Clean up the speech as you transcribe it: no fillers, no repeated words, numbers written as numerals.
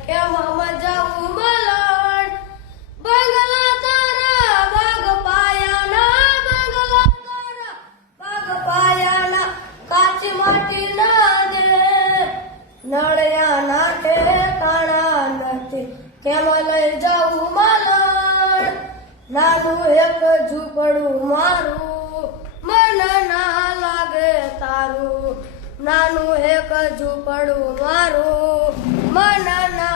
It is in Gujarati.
કેમ મજાવું મલણ બંગલા તારા બાગ પાયાના બંગલા તારા બાગ પાયાના કાચી માટી ના દે નળિયા ના ઠેકાણા નથી કેમ લઈ જાવું મલણ નાનું એક ઝૂંપડું મારું મન ના લાગે તારું નાનું એક ઝૂંપડું મારું મન ના